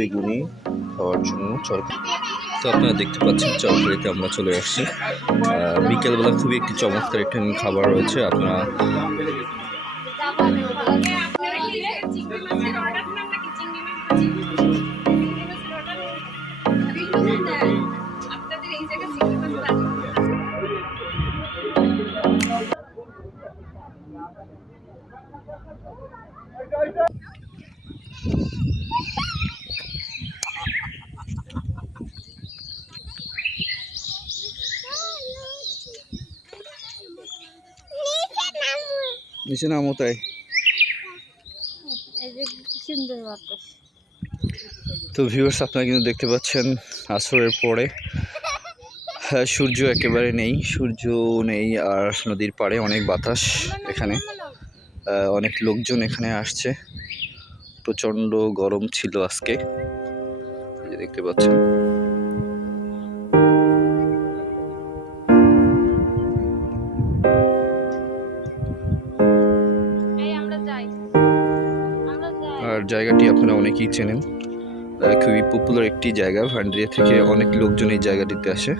বেগুনি খাওয়ার জন্য চরকারি তো আপনারা দেখতে পাচ্ছেন চরকারিতে আমরা চলে আসছি। বিকেলবেলা খুবই একটি চমৎকার একটি খাবার রয়েছে। আপনারা নিচে নামো তাই। এই যে সুন্দর বাতাস। তো ভিউয়ার্স আপনারা কিন্তু দেখতে পাচ্ছেন আসরের পরে। হ্যাঁ সূর্য একেবারে নেই সূর্য নেই আর নদীর পাড়ে অনেক বাতাস এখানে। অনেক লোকজন এখানে আসছে। প্রচণ্ড গরম ছিল আজকে দেখতে পাচ্ছেন। আর জায়গাটি আপনারা অনেকেই চেনেন। খুবই পপুলার একটি জায়গা, ভান্ডারিয়া থেকে অনেক লোকজন এই জায়গাটিতে আসে।